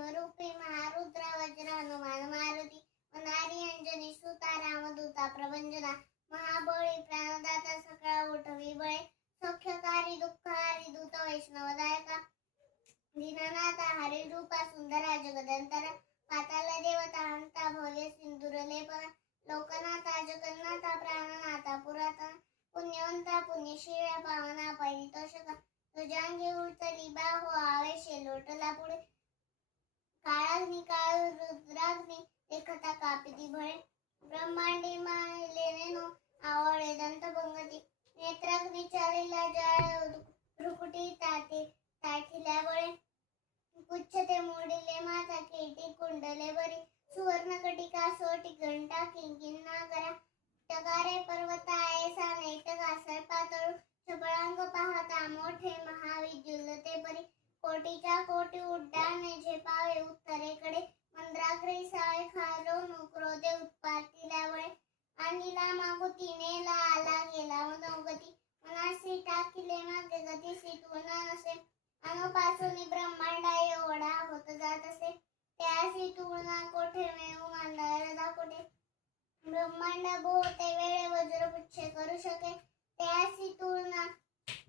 शिवरूपी महारुद्र वज्र हनुमान मारुती वनारी अंजनी सुता रामदूता प्रभंजना महाबळी प्राणदाता सकळा उठवी बळे सौख्यकारी दुःखहारी दूत वैष्णवदायका दीननाथा हरी रूपा सुंदरा जगदंतरा पाताल देवता हंता भव्य सिंदूर लेपना लोकनाथा जगन्नाथा प्राणनाथा पुरातन पुण्यवंता पुण्यशीला पावना परितोषका तुझ्यांगी उतरी बाहो आवेशे लोटला पुढे काळाग्नी काळ रुद्राग्नी देखता कापिती भळे ब्रह्मांडी मायलेनो आवळे दंतभंगती नेत्राग्नी चालिला जाळ भ्रुकुटी ताठिल्या बळे पुच्छते मोडिले माता केटी कुंडले बरी सुवर्णकटिका सोटी घंटा किंकिन्नागरा टगारे पर्वता ऐसा नेटका सर्पातळू चपळांग पाहता मोठे महाविद्युल्लते परी कोटीच्या कोटी उड्डाणे झेपावे उत्तरेकडे मंद्राग्री साळे खालो क्रोधे उत्पातीला वळे आणिला मागुती नेला आला गेला मनोगती मनासी टाकिले मागे गतीसी तुलना नसे अनोपासून ब्रह्मांडा एवढा होत जात असे त्यासी तुलना कोठे मेऊ मांडायला दाखोटे ब्रह्मांड बोते वेळे वज्रपुच्छे करू शके त्यासी तुलना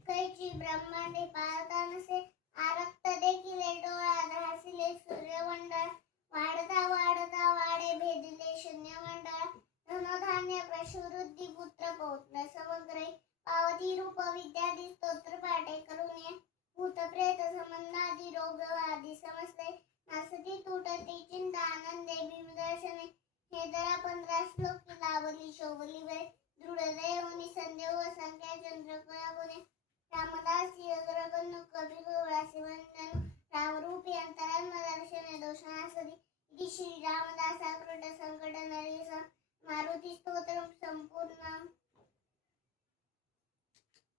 कैची ब्रह्मांडे पाळता नसे आरक्त देखील डोळा धासिले सूर्यमंडळ वाढता वाढता वाडे भेदिले शून्यमंडळ धनधान्य प्रशुवृद्धी पुत्र पौत्र समग्र पावती रूप विद्यादी स्तोत्र पाठे करून ये भूतप्रेत संबंधादी रोगवादी समजते नासती तुटती चिंता आनंदे भीमदर्शने हे दरा 15 श्लोकी लावली शोभली वे दृढदेवनी संदेव संख्या चंद्रकळा गुणे रामदासी अग्रगण्य कपिल गोळासी वंदन रामरूपी अंतरात्म दर्शने दोषणासदी श्री रामदासा कृत संकट नरी